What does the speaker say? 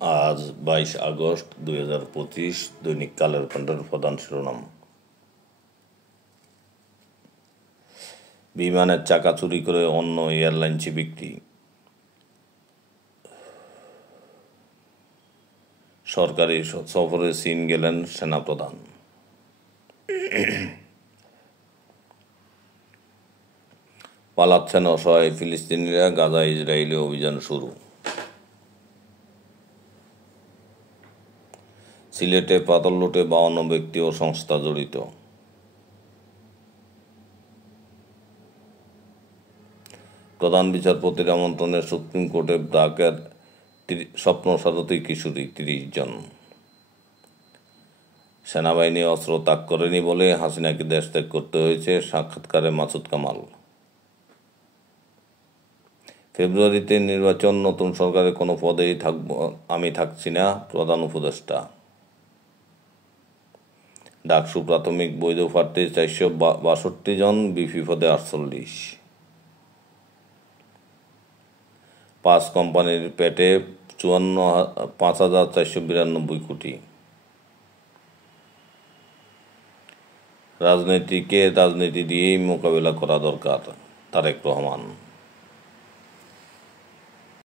আজ 22 আগস্ট 2025। দৈনিক কালের কণ্ঠের প্রধান শিরোনাম। বিমানের চাকা চুরি করে অন্য এয়ারলাইন্সে বিক্রি। সরকারি সফরে চীন গেলেন সেনাপ্রধান। পালাচ্ছেন অসহায় ফিলিস্তিনিরা, গাজা ইসরায়েলি অভিযান শুরু। সিলেটে পাথর লুটে 52 ব্যক্তি ও সংস্থা জড়িত। প্রধান বিচারপতির আমন্ত্রণে সুপ্রিম কোর্টে ব্র্যাকের স্বপ্নসারথী কিশোরী 30 জন। সেনাবাহিনী অস্ত্র ত্যাগ করেনি বলে হাসিনাকে দেশ ত্যাগ করতে হয়েছে, সাক্ষাৎকারে মাসুদ কামাল। ফেব্রুয়ারিতে নির্বাচন, নতুন সরকারে কোনো পদেই আমি থাকছি না, প্রধান উপদেষ্টা। ডাকসু প্রাথমিক বৈধ প্রার্থী 462 জন, বিপি পদে 48। 5 কোম্পানির পেটে 5,492 কোটি। রাজনীতি দিয়েই মোকাবেলা করা দরকার, তারেক রহমান।